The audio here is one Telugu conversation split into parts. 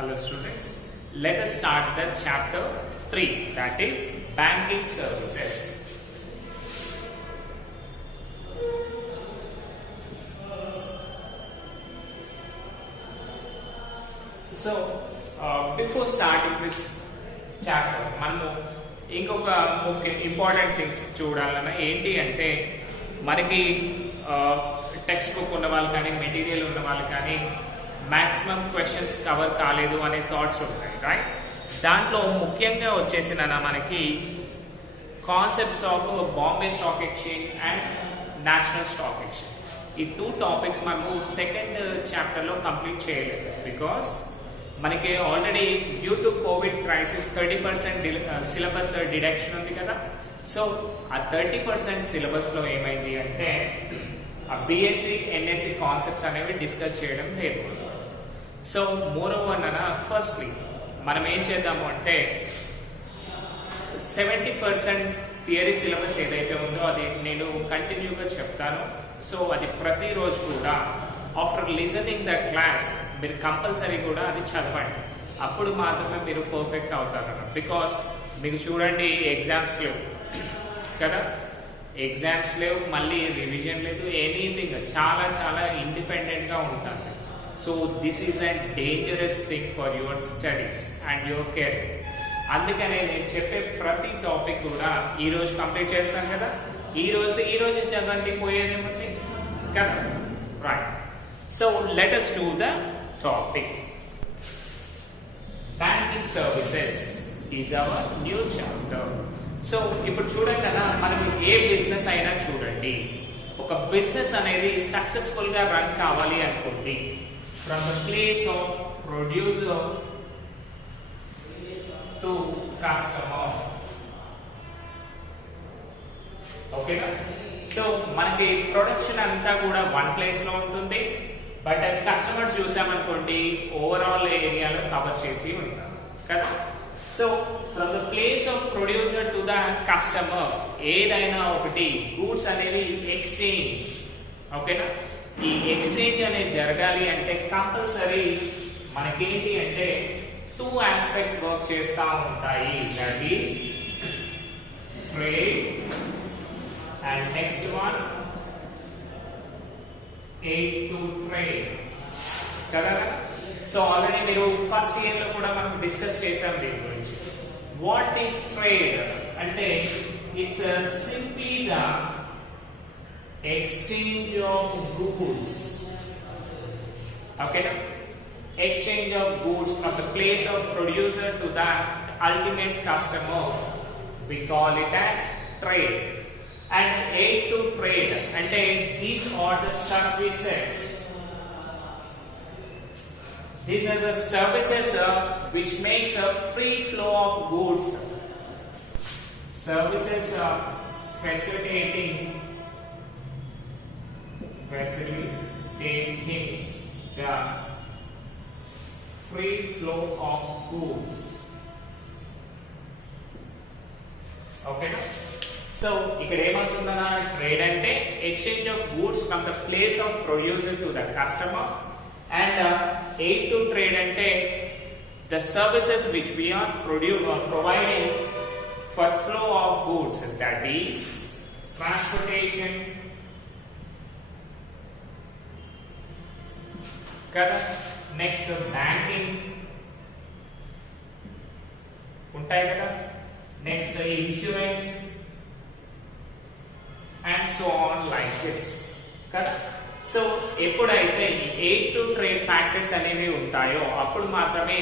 Hello students, let us start the chapter 3, that is banking services. So before starting this chapter, మనము ఇంకొక ఇంపార్టెంట్ థింగ్స్ చూడాలన్నా ఏంటి అంటే మనకి టెక్స్ట్ బుక్ ఉన్న వాళ్ళు కానీ మెటీరియల్ ఉన్న వాళ్ళు కానీ మ్యాక్సిమం క్వశ్చన్స్ కవర్ కాలేదు అనే థాట్స్ ఉంటాయి రైట్. దాంట్లో ముఖ్యంగా వచ్చేసిన మనకి concepts of Bombay stock exchange and national stock exchange, ఈ 2 టాపిక్స్ మనము సెకండ్ చాప్టర్లో కంప్లీట్ చేయలేదు బికాస్ మనకి already due to Covid crisis 30% syllabus deduction ఉంది కదా. సో ఆ 30% సిలబస్లో ఏమైంది అంటే ఆ బీఎస్సీ ఎన్ఎస్సి కాన్సెప్ట్స్ అనేవి డిస్కస్ చేయడం లేదు. సో మోర్ ఓవర్ ఫస్ట్లీ మనం ఏం చేద్దాము అంటే 70% థియరీ సిలబస్ ఏదైతే ఉందో అది నేను కంటిన్యూగా చెప్తాను. సో అది ప్రతిరోజు కూడా ఆఫ్టర్ లిజనింగ్ ద క్లాస్ మీరు కంపల్సరీ కూడా అది చదవండి, అప్పుడు మాత్రమే మీరు పర్ఫెక్ట్ అవుతారు. బికాస్ మీకు చూడండి ఎగ్జామ్స్ లేవు కదా, ఎగ్జామ్స్ లేవు, మళ్ళీ రివిజన్ లేదు, ఎనీథింగ్, చాలా చాలా ఇండిపెండెంట్గా ఉంటాను. So this is a dangerous thing for your studies and your career. అందుకనే నేను చెప్పే ప్రతి టాపిక్ కూడా ఈరోజు కంప్లీట్ చేస్తాను కదా. ఈ రోజు చదవండి, పోయేదేముంది కదా, right. So let us do the topic. Banking services is our new chapter. So ఇప్పుడు చూడండి కదా, మనం ఏ బిజినెస్ అయినా చూడండి, ఒక బిజినెస్ అనేది సక్సెస్ఫుల్ గా రన్ కావాలి అనుకోండి, from the place of producer to customer, ఓకేనా. సో మనకి ప్రొడక్షన్ అంతా కూడా వన్ ప్లేస్ లో ఉంటుంది, బట్ కస్టమర్స్ చూసామనుకోండి ఓవరాల్ ఏరియాలో కవర్ చేసి ఉంటారు కదా. So from the place of producer to the customer ఏదైనా ఒకటి గూడ్స్ అనేవి ఎక్స్చేంజ్, ఓకేనా. ఈ ఎక్స్చేంజ్ అనేది జరగాలి అంటే కంపల్సరీ మనకేంటి అంటే 2 ఆస్పెక్ట్స్ వర్క్ చేస్తూ ఉంటాయి, that is trade and next one aid to trade కదా. సో ఆల్రెడీ మీరు ఫస్ట్ ఇయర్ లో కూడా మనం డిస్కస్ చేసాం దీని గురించి. వాట్ ఈస్ ట్రేడ్ అంటే it's simply the exchange of goods, ఓకేనా. Exchange of goods from the place of producer to the ultimate customer, we call it as trade. And aid to trade అంటే these are the services, these are the services which makes a free flow of goods, services facilitating the free flow of goods, okay. So ఇక్కడ ఏమవుతుందన్నా, ట్రేడ్ అంటే exchange of goods from the place of producer to the customer, and aid to trade అంటే the services which we are providing for flow of goods, that is transportation కదా. నెక్స్ట్ బ్యాంకింగ్ ఉంటాయి కదా, next insurance and so on like this కదా. సో ఎప్పుడైతే ఈ ఎయిడ్ టు ట్రేడ్ ఫ్యాక్టర్స్ అనేవి ఉంటాయో అప్పుడు మాత్రమే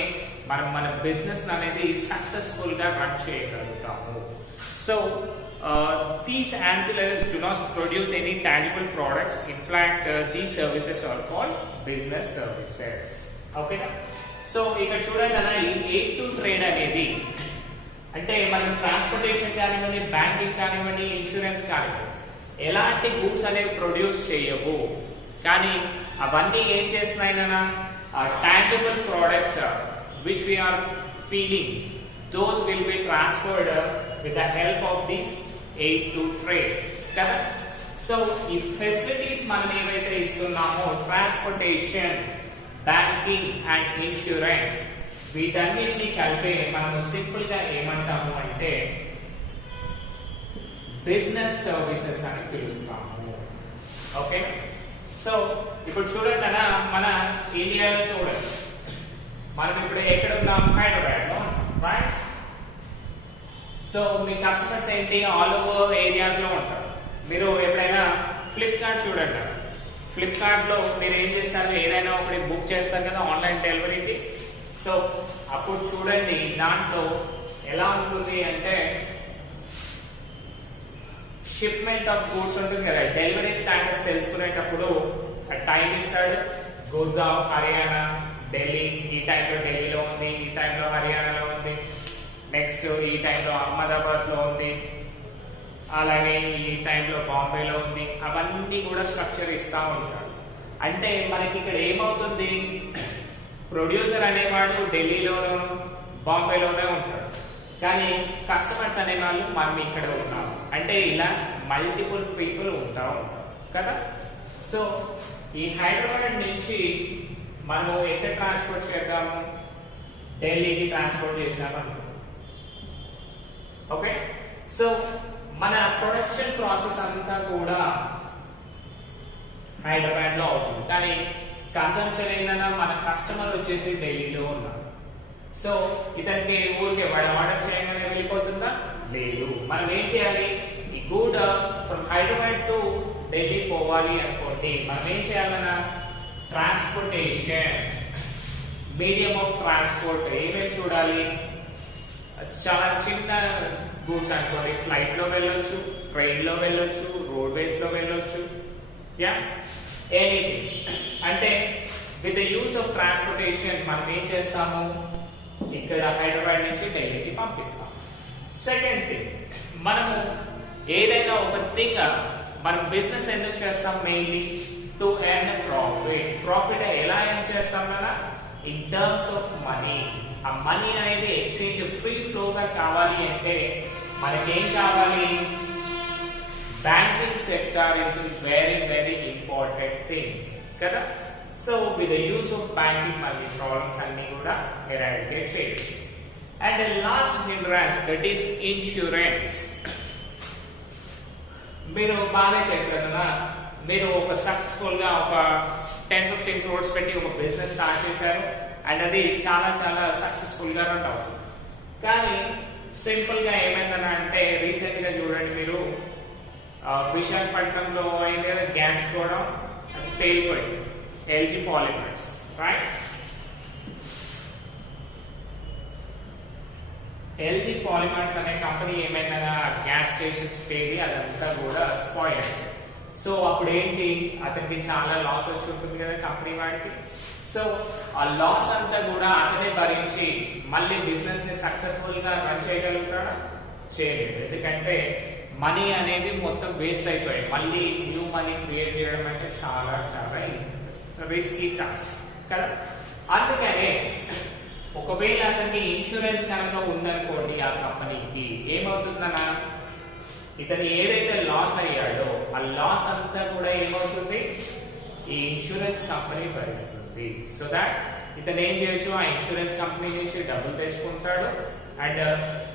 మనం మన బిజినెస్ అనేది సక్సెస్ఫుల్ గా రన్ చేయగలుగుతాము. So these ancillaries do not produce any tangible products, in fact these services are called business services, okay. So ఇక్కడ చూడండి అన్న, ఈ ఎయిడ్ టు ట్రేడ్ అనేది అంటే మనం ట్రాన్స్పోర్టేషన్ కానివ్వండి, బ్యాంకింగ్ కానివ్వండి, ఇన్సూరెన్స్ కానివ్వండి, ఎలాంటి గూడ్స్ అనేవి ప్రొడ్యూస్ చేయవు, కానీ అవన్నీ ఏం చేస్తున్నాయినా tangible products which we are feeling, those will be transferred with the help of this aid to trade కదా. సో ఈ ఫెసిలిటీస్ మనం ఏవైతే ఇస్తున్నామో ట్రాన్స్పోర్టేషన్, బ్యాంకింగ్ అండ్ ఇన్సూరెన్స్, వీటన్నిటిని కలిపి మనము సింపుల్ గా ఏమంటాము అంటే బిజినెస్ సర్వీసెస్ అని పిలుస్తాము. ఓకే, సో ఇప్పుడు చూడండి అన్న, మన ఇండియాలో చూడండి, మనం ఇప్పుడు ఎక్కడ ఉన్నాం? హైదరాబాద్ లో రైట్. సో మీ కస్టమర్స్ ఏంటి? ఆల్ ఓవర్ ఏరియాస్ లో ఉంటారు. మీరు ఎప్పుడైనా ఫ్లిప్కార్ట్ చూడండి, ఫ్లిప్కార్ట్ లో మీరు ఏం చేస్తారు? ఏదైనా ఒకటి బుక్ చేస్తారు కదా ఆన్లైన్ డెలివరీకి. సో అప్పుడు చూడండి దాంట్లో ఎలా ఉంటుంది అంటే షిప్మెంట్ ఆఫ్ గూడ్స్ ఉంటుంది కదా, డెలివరీ స్టాటస్ తెలుసుకునేటప్పుడు టైం ఇస్తాడు. గుర్గావ్, హర్యానా, ఢిల్లీ, ఈ టైంలో ఢిల్లీలో ఉంది, ఈ టైంలో హర్యానాలో ఉంది, నెక్స్ట్ ఈ టైంలో అహ్మదాబాద్ లో ఉంది, అలాగే ఈ టైంలో బాంబేలో ఉంది. అవన్నీ కూడా స్ట్రక్చర్ ఇస్తా ఉంటాడు. అంటే మనకి ఇక్కడ ఏమవుతుంది? ప్రొడ్యూసర్ అనేవాడు ఢిల్లీలోనూ బాంబేలోనే ఉంటాడు, కానీ కస్టమర్స్ అనేవాళ్ళు మనం ఇక్కడ ఉన్నాము. అంటే ఇలా మల్టిపుల్ పీపుల్ ఉంటా ఉంటారు కదా. సో ఈ హైదరాబాద్ నుంచి మనము ఎక్కడ ట్రాన్స్పోర్ట్ చేద్దాము? ఢిల్లీకి ట్రాన్స్పోర్ట్ చేసామనుకో. ఓకే, సో మన ప్రొడక్షన్ ప్రాసెస్ అంతా కూడా హైదరాబాద్ లో అవుతుంది, కానీ కన్సంప్షన్ ఏంటన్నా మన కస్టమర్ వచ్చేసి ఢిల్లీలో ఉన్నారు. సో ఇతనికి ఊరికే వాడు ఆర్డర్ చేయగానే వెళ్ళిపోతుందా? లేదు. మనం ఏం చేయాలి? ఈ good from Hyderabad to Delhi పోవాలి అనుకోండి, మనం ఏం చేయాలన్నా ట్రాన్స్పోర్టేషన్, మీడియం ఆఫ్ ట్రాన్స్పోర్ట్ ఏమేమి చూడాలి? చాలా చిన్న గూడ్స్ అనుకోండి, ఫ్లైట్ లో వెళ్ళొచ్చు, ట్రైన్ లో వెళ్ళొచ్చు, రోడ్వేస్ లో వెళ్ళొచ్చు, యా ఎనీథింగ్. అంటే with the use of transportation మనం ఏం చేస్తాము? ఇక్కడ హైదరాబాద్ నుంచి ఢిల్లీకి పంపిస్తాం. సెకండ్ థింగ్, మనము ఏదైనా ఒక థింగ్ మనం బిజినెస్ ఎందుకు చేస్తాం? Mainly to earn profit. Profit ఎలా ఏం చేస్తాం కదా? In terms of money. ఆ మనీ అనేది ఎక్స్చేంజ్ ఫ్రీ ఫ్లోగా కావాలి అంటే మనకేం కావాలి? Banking sector is very very important thing కదా. So with the use of banking మన ప్రాబ్లమ్స్ అన్ని కూడా ఎరాడికేట్ చేయొచ్చు. And last hindrance that is insurance. మీరు బాగా చేస్తారు కదా, మీరు ఒక సక్సెస్ఫుల్ గా ఒక 10-15 crores పెట్టి ఒక బిజినెస్ స్టార్ట్ చేశారు అండ్ అది చాలా చాలా సక్సెస్ఫుల్ గా రన్ అవుతుంది. కానీ సింపుల్ గా ఏమైందని అంటే రీసెంట్ గా చూడండి మీరు విశాఖపట్నంలో అయితే గ్యాస్ కూడా పేలిపోయింది. LG polymers right. LG polymers అనే కంపెనీ ఏమైనా గ్యాస్ స్టేషన్స్ పేరి అదంతా కూడా స్పాయిల్ అయింది. సో అప్పుడు ఏంటి? అతనికి చాలా లాస్ వచ్చి ఉంటుంది కదా కంపెనీ వాడికి. సో ఆ లాస్ అంతా కూడా అతనే భరించి మళ్ళీ బిజినెస్ ని సక్సెస్ఫుల్ గా రన్ చేయగలుగుతాడా? చేయలేదు. ఎందుకంటే మనీ అనేది మొత్తం వేస్ట్ అయిపోయింది. మళ్ళీ న్యూ మనీ క్రియేట్ చేయడం అంటే చాలా చాలా రిస్కీ టాస్క్ కదా. అందుకనే ఒకవేళ అతనికి ఇన్సూరెన్స్ కనుక ఉందనుకోండి ఆ కంపెనీకి, ఏమవుతుందన్నా ఇతను ఏదైతే లాస్ అయ్యాడో ఆ లాస్ అంతా కూడా ఏమవుతుంది? ఈ ఇన్సూరెన్స్ కంపెనీ భరిస్తుంది. సో దాట్ ఇతను ఏం చేయొచ్చు? ఆ ఇన్సూరెన్స్ కంపెనీ నుంచి డబ్బులు తెచ్చుకుంటాడు అండ్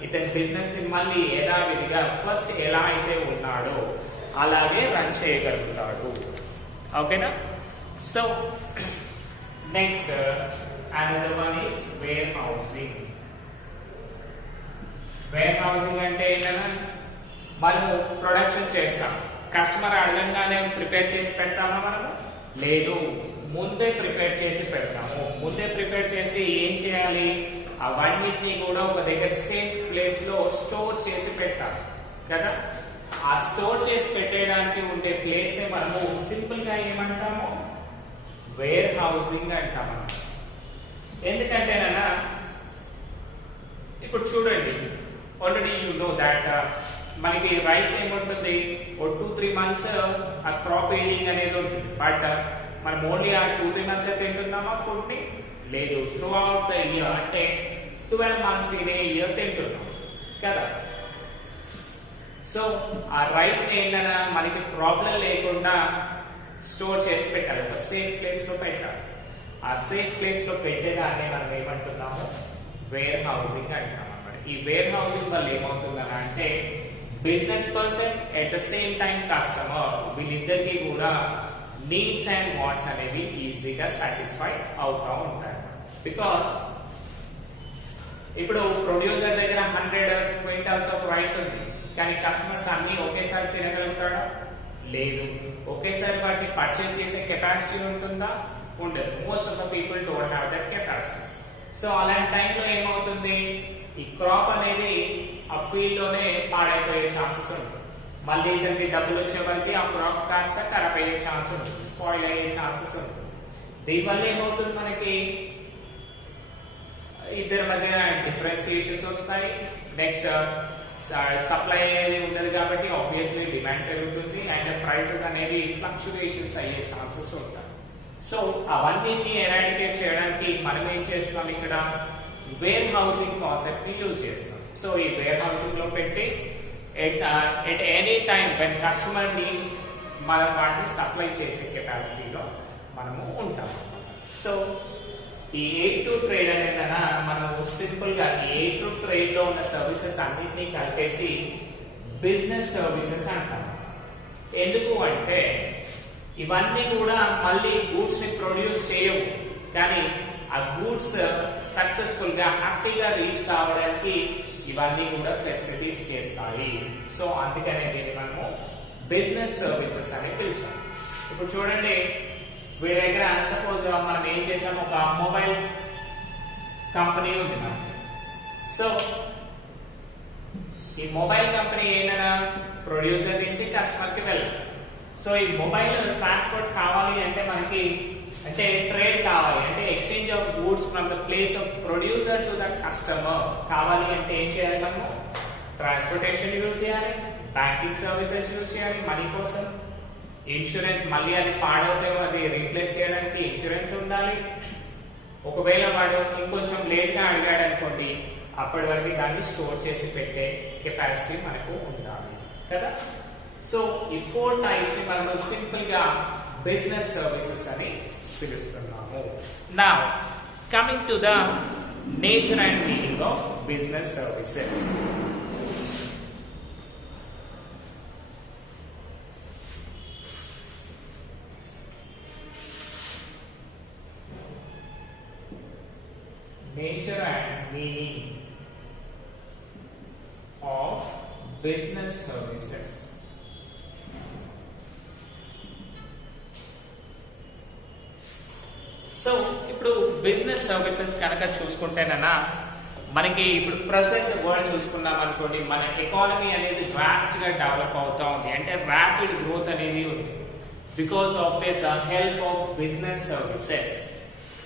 ఇతని బిజినెస్ ని మళ్ళీ యథావిధిగా ఫస్ట్ ఎలా అయితే ఉన్నాడో అలాగే రన్ చేయగలుగుతాడు. ఓకేనా? So next another one is warehousing. Warehousing అంటే ఏంటన్నా, మనము ప్రొడక్షన్ చేస్తాం, కస్టమర్ అడగంగానే ప్రిపేర్ చేసి పెడతామా? మనము లేదు, ముందే ప్రిపేర్ చేసి పెడతాము. ముందే ప్రిపేర్ చేసి ఏం చేయాలి? అవన్నిటిని కూడా ఒక దగ్గర సేఫ్ ప్లేస్ లో స్టోర్ చేసి పెట్టాలి కదా. ఆ స్టోర్ చేసి పెట్టేయడానికి ఉండే ప్లేస్ ని మనము సింపుల్ గా ఏమంటాము? వేర్ హౌసింగ్ అంటాము. ఎందుకంటేనా ఇప్పుడు చూడండి, ఆల్రెడీ యూ నో దాట్ మనకి రైస్ ఏముంటుంది? ఓ 2-3 months ఆ క్రాప్ ఈల్డింగ్ అనేది ఉంటుంది. బట్ మనం ఓన్లీ ఆ 2-3 months తింటున్నామా ఫుడ్ ని? లేదు, త్రూ అవుట్ ద ఇయర్ అంటే 12 months ఇన్ ఏ ఇయర్ తింటున్నాం కదా. సో ఆ రైస్ ని ఏంటన్నా మనకి ప్రాబ్లం లేకుండా స్టోర్ చేసి పెట్టాలి, ఒక సేఫ్ ప్లేస్ లో పెట్టాలి. ఆ సేఫ్ ప్లేస్ లో పెట్టేదాన్ని మనం ఏమంటున్నాము? వేర్ హౌసింగ్ అంటాం అన్నమాట. ఈ వేర్ హౌసింగ్ వల్ల ఏమవుతుందని అంటే business person at the same time customer వీళ్ళిద్దరికి కూడా నీడ్స్ అండ్ వాంట్స్ అనేవి ఈజీగా సాటిస్ఫై అవుతూ ఉంటాయి. బికాస్ ఇప్పుడు ప్రొడ్యూసర్ దగ్గర 100 క్వింటాల్స్ ఆఫ్ రైస్ ఉంది, కానీ కస్టమర్స్ అన్ని ఒకేసారి తినగలుగుతాడా? లేదు. ఒకేసారి వాటిని పర్చేస్ చేసే కెపాసిటీ ఉంటుందా? ఉండదు. Most of the people don't have that capacity. So అలాంటి టైంలో ఏమవుతుంది, ఈ క్రాప్ అనేది ఆ ఫీల్డ్ లోనే పాడైపోయే ఛాన్సెస్ ఉంటుంది. మళ్ళీ ఇతనికి డబ్బులు వచ్చే వరకు ఆ క్రాప్ కాస్త ఖరాబ్ అయ్యే ఛాన్స్ ఉంటుంది, స్పాయిల్ అయ్యే ఛాన్సెస్ ఉంటుంది. దీనివల్ల ఏమవుతుంది, మనకి ఇద్దరి మధ్య డిఫరెన్సియేషన్స్ వస్తాయి. నెక్స్ట్ సప్లై అనేది ఉండదు కాబట్టి ఆబ్వియస్లీ డిమాండ్ పెరుగుతుంది అండ్ ప్రైసెస్ అనేవి ఫ్లక్చువేషన్స్ అయ్యే ఛాన్సెస్ ఉంటాయి. సో అవన్నీ ఎరాడికేట్ చేయడానికి మనం ఏం చేస్తున్నాం, ఇక్కడ వేర్ హౌసింగ్ కాన్సెప్ట్ ని యూజ్ చేస్తాం. సో ఈ వేర్ హౌసింగ్ లో పెట్టి at any time when customer needs మనం వాటిని సప్లై చేసే కెపాసిటీలో మనము ఉంటాం. సో ఈ A2 ట్రేడ్ అనేది మనం సింపుల్ గా ఈ A2 ట్రేడ్ లో ఉన్న సర్వీసెస్ అన్నింటినీ కలిపేసి బిజినెస్ సర్వీసెస్ అంటాం. ఎందుకు అంటే ఇవన్నీ కూడా మళ్ళీ గూడ్స్ ని ప్రొడ్యూస్ చేయవు, కానీ ఆ గూడ్స్ సక్సెస్ఫుల్ గా హ్యాపీగా రీచ్ కావడానికి ఇవన్నీ కూడా ఫెసిలిటీస్ చేస్తాయి. సో అందుకనే దీన్ని మనము బిజినెస్ సర్వీసెస్ అని పిలుస్తాం. ఇప్పుడు చూడండి, వీడి దగ్గర సపోజ్ మనం ఏం చేసాం, ఒక మొబైల్ కంపెనీ ఉంది మనకి. సో ఈ మొబైల్ కంపెనీ ఏదైనా ప్రొడ్యూసర్ నుంచి కస్టమర్ కి వెళ్ళాలి. సో ఈ మొబైల్ ట్రాన్స్పోర్ట్ కావాలి అంటే మనకి అంటే ట్రేడ్ కావాలి అంటే exchange of goods from the place of producer to the customer కావాలి అంటే ఏం చేయాలి, మనము ట్రాన్స్పోర్టేషన్ యూజ్ చేయాలి, బ్యాంకింగ్ సర్వీసెస్ యూజ్ చేయాలి మనీ కోసం, ఇన్సూరెన్స్ మళ్ళీ అది పాడవుతే అది రీప్లేస్ చేయడానికి ఇన్సూరెన్స్ ఉండాలి. ఒకవేళ వాడు ఇంకొంచెం లేట్ గా అడిగాడు అనుకోండి, అప్పటి వరకు దాన్ని స్టోర్ చేసి పెట్టే కెపాసిటీ మనకు ఉండాలి కదా. సో ఈ 4 టైప్స్ ని మనం సింపుల్ గా బిజినెస్ సర్వీసెస్ అని పిలుస్తున్నాము. Now coming to the nature and meaning of business services. Nature and meaning of business services. So ఇప్పుడు బిజినెస్ సర్వీసెస్ కనుక చూసుకుంటేనన్నా మనకి ఇప్పుడు ప్రెసెంట్ వరల్డ్ చూసుకున్నాం అనుకోండి, మన ఎకానమీ అనేది వాస్ట్ గా డెవలప్ అవుతా ఉంది, అంటే ర్యాపిడ్ గ్రోత్ అనేది ఉంది because of this help of business services.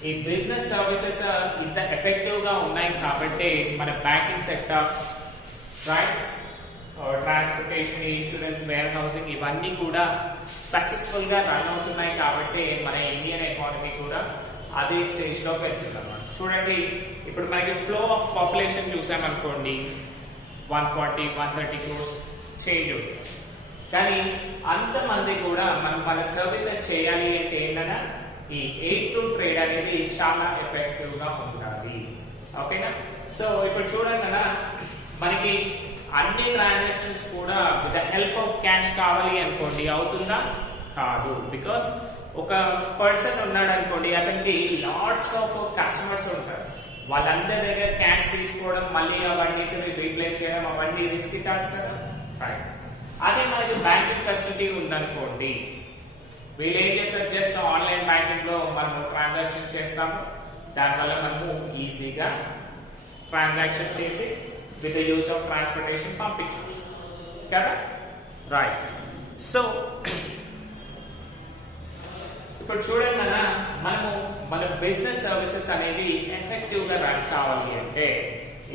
ఈ బిజినెస్ సర్వీసెస్ ఇంత ఎఫెక్టివ్ గా ఉన్నాయి కాబట్టి మన banking sector, right, transportation, insurance, warehousing ఇవన్నీ కూడా సక్సెస్ఫుల్ గా రన్ అవుతున్నాయి కాబట్టి మన ఇండియన్ ఎకానమీ కూడా అదే స్టేజ్ లో వెళ్తుంది అన్నమాట. చూడండి, ఇప్పుడు మనకి ఫ్లో ఆఫ్ పాపులేషన్ చూసామనుకోండి 140-130 crores చేంజ్ ఉంటుంది, కానీ అంతమంది కూడా మనం మన సర్వీసెస్ చేయాలి అంటే ఏంటన్నా ఈ A2 ట్రేడ్ అనేది చాలా ఎఫెక్టివ్ గా ఉండాలి. ఓకేనా. సో ఇప్పుడు చూడండి అన్న, మనకి అన్ని ట్రాన్సాక్షన్స్ కూడా with the help of cash కావాలి అనుకోండి, అవుతుందా? కాదు. బికాస్ ఒక పర్సన్ ఉన్నాడు అనుకోండి, అతనికి లాట్స్ ఆఫ్ కస్టమర్స్ ఉంటారు, వాళ్ళందరి దగ్గర క్యాష్ తీసుకోవడం మళ్ళీ అవన్నీ రీప్లేస్ చేయడం అవన్నీ రిస్కీ టాస్క్ కదా. రైట్. అదే మనకి బ్యాంకింగ్ ఫెసిలిటీ ఉందనుకోండి, వీళ్ళు ఏం చేస్తారు, జస్ట్ ఆన్లైన్ బ్యాంకింగ్ లో మనము ట్రాన్సాక్షన్ చేస్తాము, దానివల్ల మనము ఈజీగా ట్రాన్సాక్షన్ చేసి with the use of transportation పంపించవచ్చు కదా. రైట్. సో ఇప్పుడు చూడండి అన్న, మనము మన బిజినెస్ సర్వీసెస్ అనేవి ఎఫెక్టివ్ గా రన్ కావాలి అంటే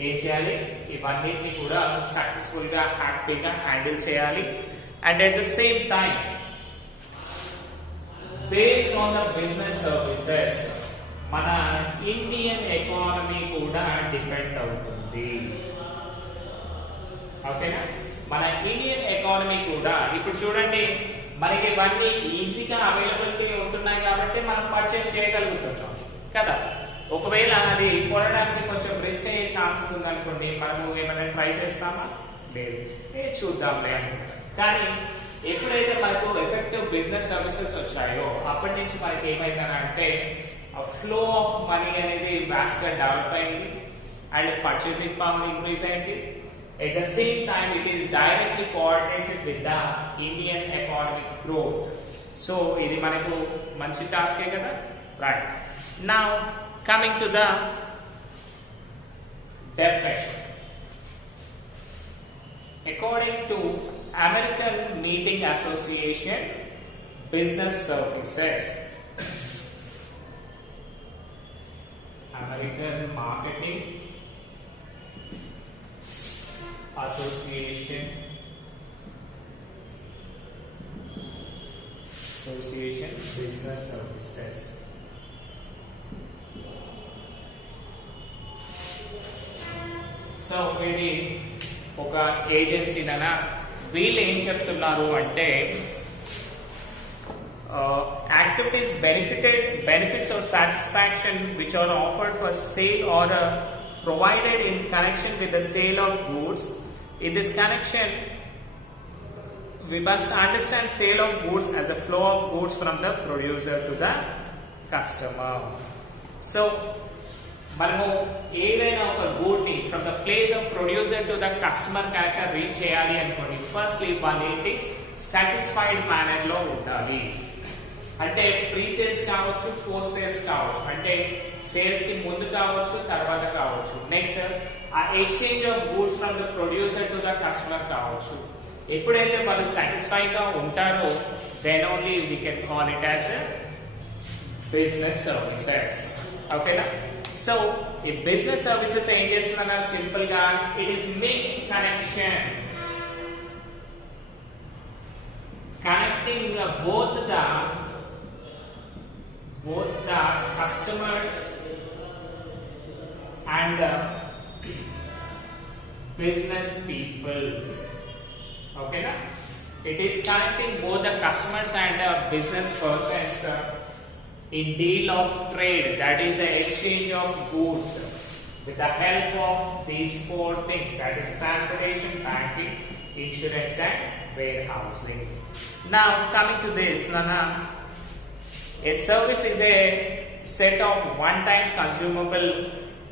ఏం చేయాలి, ఇవన్నిటిని కూడా సక్సెస్ఫుల్ గా హ్యాపీగా హ్యాండిల్ చేయాలి. And at the same time based on the business services మన ఇండియన్ ఎకానమీ కూడా డిపెండ్ అవుతుంది. ఓకేనా. మన ఇండియన్ ఎకానమీ కూడా ఇప్పుడు చూడండి, మనకి ఇవన్నీ ఈజీగా అవైలబిలిటీ ఉంటున్నాయి కాబట్టి మనం పర్చేస్ చేయగలుగుతున్నాం కదా. ఒకవేళ అది కొనడానికి కొంచెం రిస్క్ అయ్యే ఉంది అనుకోండి, మనము ఏమైనా ట్రై చేస్తామా? లేదు, చూద్దాంలే అనుకుంటాం. కానీ ఎప్పుడైతే మనకు ఎఫెక్టివ్ బిజినెస్ సర్వీసెస్ వచ్చాయో అప్పటి నుంచి మనకి ఏమైందనంటే ఫ్లో ఆఫ్ మనీ అనేది వాస్ట్ గా డెవలప్ అయింది అండ్ పర్చేసింగ్ పవర్ ఇంక్రీజ్ అయింది. At the same time, it is directly coordinated with the Indian economic growth. So, ఇది మనకు మంచి టాస్కే కదా, right? Now, coming to the definition. According to American Meeting Association, business services, American Marketing Association business services. So ఇది ఒక ఏజెన్సీనైనా వీళ్ళు ఏం చెప్తున్నారు అంటే activities benefits or satisfaction which are offered for sale or provided in connection with the sale of goods. In this connection, we must understand sale of goods as a flow of goods from the producer to the customer. So, మనము ఏదైనా ఒక గుడ్ ని from the place of producer to the customer కనుక రీచ్ చేయాలి అనుకోండి, ఫస్ట్లీ వాళ్ళు ఏంటి సాటిస్ఫైడ్ మేనర్ లో ఉండాలి. అంటే ప్రీ సేల్స్ కావచ్చు, పోస్ట్ సేల్స్ కావచ్చు, అంటే సేల్స్ కి ముందు కావచ్చు, తర్వాత కావచ్చు. నెక్స్ట్ ఆ exchange of goods from the producer to the customer కావచ్చు. ఎప్పుడైతే వాళ్ళు సాటిస్ఫైడ్ గా ఉంటారో then only we can call it as business services. ఓకేనా? సో ఈ బిజినెస్ సర్వీసెస్ ఏం చేస్తున్నా సింపుల్ గా it is make connection, connecting both the customers and business people. Okay na? It is connecting both the customers and business persons in deal of trade, that is the exchange of goods, with the help of these four things, that is transportation, banking, insurance and warehousing. Now coming to this, Nana, a service is a set of one-time consumable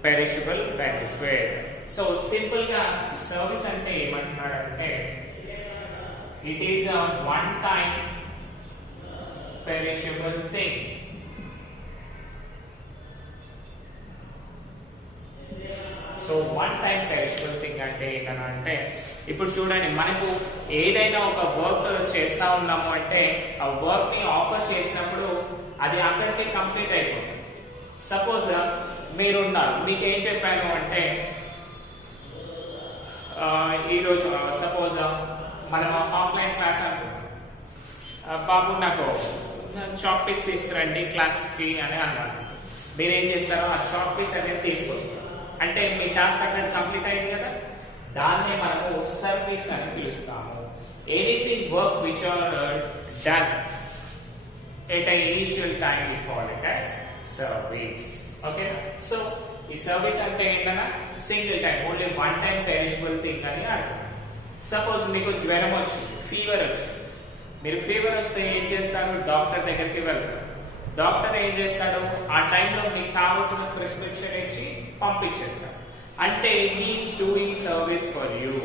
perishable benefit. So simple ga service ante emantunadante it is a one-time perishable thing. So one time perishable thing అంటే ఏంటంటే ఇప్పుడు చూడండి, మనకు ఏదైనా ఒక వర్క్ చేస్తా ఉన్నాము అంటే ఆ వర్క్ ని ఆఫర్ చేసినప్పుడు అది అక్కడికే కంప్లీట్ అయిపోతుంది. సపోజ్ మీరున్నారు, మీకు ఏం చెప్పాను అంటే ఈరోజు సపోజ్ మనం ఆఫ్లైన్ క్లాస్ అనుకున్నాం, బాబు నాకు చాక్ పీస్ తీసుకురండి క్లాస్కి అని అన్నారు. మీరేం చేస్తారో ఆ చాక్ పీస్ అనేది తీసుకొస్తారు, అంటే మీ టాస్క్ అక్కడ కంప్లీట్ అయింది కదా. దాన్నే మనము సర్వీస్ అని పిలుస్తాము. Anything work which are done at a initial time we call it as service. Okay, so ఈ సర్వీస్ అంటే ఏంటన్నా single time, only one time perishable thing అని అంటున్నాను. సపోజ్ మీకు జ్వరం వచ్చింది, ఫీవర్ వచ్చింది, మీరు ఫీవర్ వస్తే ఏం చేస్తారు? డాక్టర్ దగ్గరికి వెళ్తారు. డాక్టర్ ఏం చేస్తాడు? ఆ టైంలో మీకు కావాల్సిన ప్రిస్క్రిప్షన్ ఇచ్చి పంపించేస్తాడు. అంటే he is doing service for you.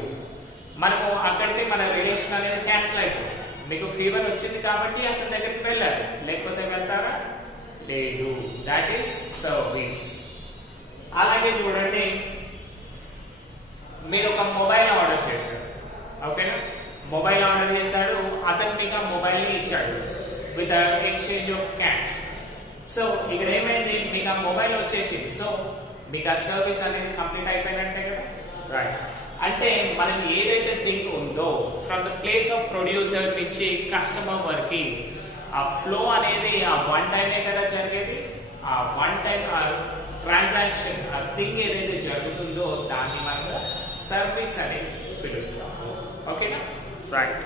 మనము అక్కడికి మన రిలేషన్ అనేది క్యాన్సిల్ అయిపోతుంది. మీకు ఫీవర్ వచ్చింది కాబట్టి అతని దగ్గరికి వెళ్ళాలి, లేకపోతే వెళ్తారా? లేదు. That is service. అలాగే చూడండి, మీరు ఒక మొబైల్ ఆర్డర్ చేశారు, ఓకేనా? మొబైల్ ఆర్డర్ చేశాడు, అతను మీకు ఆ మొబైల్ ని ఇచ్చాడు with exchange of cash. So ఇక్కడ ఏమైంది? మీకు ఆ మొబైల్ వచ్చేసింది. సో మీకు ఆ సర్వీస్ అనేది కంప్లీట్ అయిపోయినట్టే కదా, రైట్? అంటే మనం ఏదైతే థింగ్ ఉందో from the place of producer నుంచి కస్టమర్ వరకు ఆ ఫ్లో అనేది ఆ వన్ టైమే కదా జరిగేది. ఆ వన్ టైం ట్రాన్సాక్షన్, ఆ థింగ్ ఏదైతే జరుగుతుందో దాన్ని మనము సర్వీస్ అని పిలుస్తాము. ఓకేనా, right?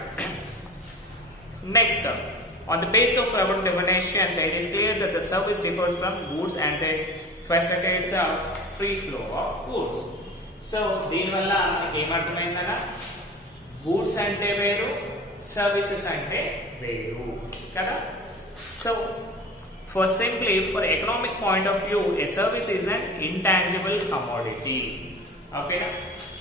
Next, on the basis of our definitions, it is clear that the service differs from goods and that facilitates a free flow of goods. So దీనివల్ల మనకి ఏమర్థమైందన్నా, గూడ్స్ అంటే వేరు, సర్వీసెస్ అంటే వేరు కదా. So for economic point of view, a service is an intangible commodity. ఓకేనా.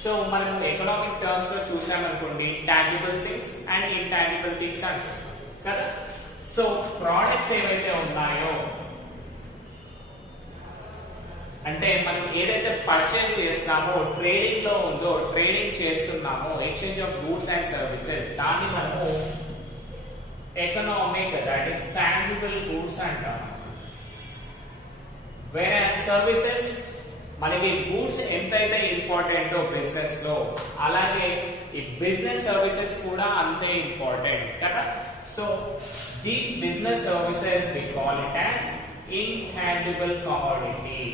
సో మనం ఎకనామిక్ టర్మ్స్ లో చూసామనుకోండి, tangible things and intangible things అంటాం కదా. సో ప్రోడక్ట్స్ ఏవైతే ఉన్నాయో, అంటే మనం ఏదైతే పర్చేస్ చేస్తామో, ట్రేడింగ్ లో ఉందో, ట్రేడింగ్ చేస్తున్నామో, exchange of goods and services, దాన్ని మనము economic, that is tangible goods అంటాం. వేరే సర్వీసెస్, మనకి గూడ్స్ ఎంతైతే ఇంపార్టెంటో బిజినెస్ లో, అలాగే ఈ బిజినెస్ సర్వీసెస్ కూడా అంతే ఇంపార్టెంట్ కదా. So these business services we call it as intangible commodity.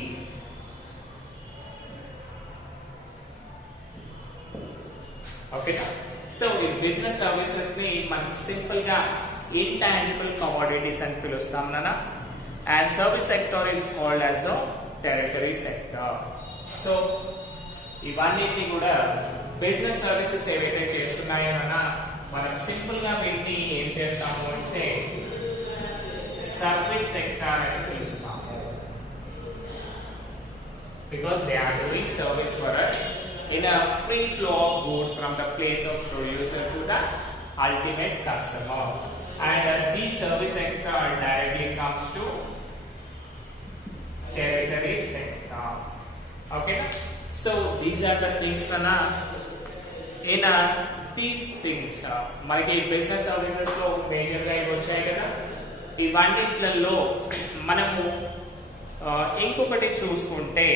ఓకేనా. సో ఈ బిజినెస్ సర్వీసెస్ ని మనం సింపుల్ గా ఇంటాంజిబుల్ కమోడిటీస్ అని పిలుస్తాం నాన్న. And service sector is called as territory sector. So ఇవన్నిటిని కూడా బిజినెస్ సర్వీసెస్ ఏవైతే చేస్తున్నాయో అన్న, మనం సింపుల్ గా వీటిని ఏం చేస్తాము అంటే సర్వీస్ సెక్టర్ అని పిలుస్తాము. Because they are doing service for us in a free flow of goods from the place of producer to the ultimate customer, and the service sector directly comes to territory sector. Okay, so these are the things na in these things మనకి బిజినెస్ సర్వీసెస్ లో మేజర్ గా ఇవి వచ్చాయి కదా. ఇవన్నిట్లలో మనము ఇంకొకటి చూసుకుంటే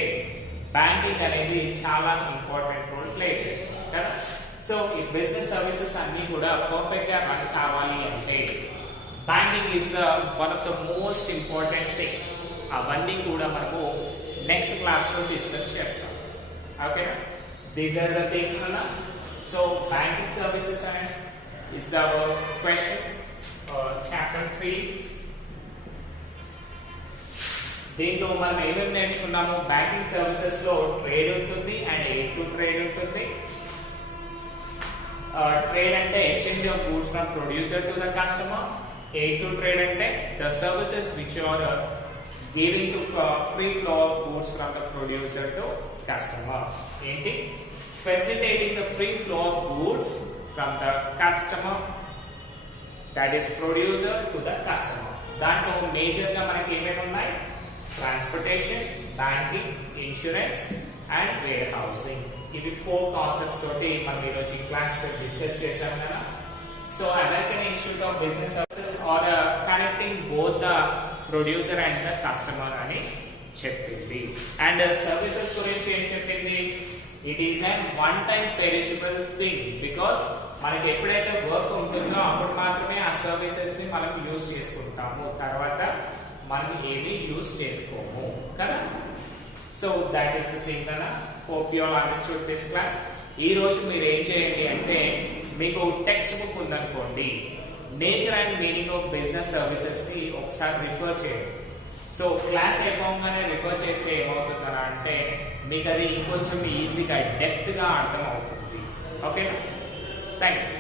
బ్యాంకింగ్ అనేది చాలా ఇంపార్టెంట్ రోల్ ప్లే చేస్తుంది కదా. సో ఈ బిజినెస్ సర్వీసెస్ అన్ని కూడా పర్ఫెక్ట్ గా రన్ కావాలి అంటే banking is the one of the most important thing. అవన్నీ కూడా మనము నెక్స్ట్ క్లాస్ లో డిస్కస్ చేస్తాం. ఓకేనా. దీస్ ఆర్ ద థింగ్స్ అన్న. So banking services and is the question chapter 3. దీంట్లో మనం ఏమేమి నేర్చుకున్నాము, బ్యాంకింగ్ సర్వీసెస్ లో ట్రేడ్ ఉంటుంది అండ్ ఎయిడ్ టు ట్రేడ్ ఉంటుంది. ట్రేడ్ అంటే exchange of goods from producer to the customer. Aid to trade అంటే the services which are giving to free flow of goods from the producer to customer. ఏంటి, facilitating the free flow of goods from the customer, that is producer to the customer. దాంట్లో మేజర్ గా మనకి ఏమేమి ఉన్నాయి, transportation, banking, insurance and warehousing. ఇవి 4 కాన్సెప్ట్స్ తోటి మనం ఈరోజు ఈ క్లాస్ డిస్కస్ చేశాం కదా. So American institute of business services are connecting both the producer and the customer అని చెప్పింది. అండ్ సర్వీసెస్ గురించి ఏం చెప్పింది, it is and one time perishable thing. Because మనకి ఎప్పుడైతే వర్క్ ఉంటుందో అప్పుడు మాత్రమే ఆ సర్వీసెస్ ని మనం యూజ్ చేసుకుంటాము, తర్వాత మనం ఏమి యూజ్ చేసుకోము కదా. So that is the thing కదా. Hope you all understood this class. ఈ రోజు మీరు ఏం చేయండి అంటే, మీకు టెక్స్ట్ బుక్ ఉందనుకోండి, nature and meaning of business services ని ఒకసారి రిఫర్ చేయండి. సో క్లాస్ అయిపోగానే రిఫర్ చేస్తే ఏమవుతుందా అంటే, మీకు అది ఇంకొంచెం ఈజీగా డెప్త్ గా అర్థం అవుతుంది. ఓకేనా. Thank you.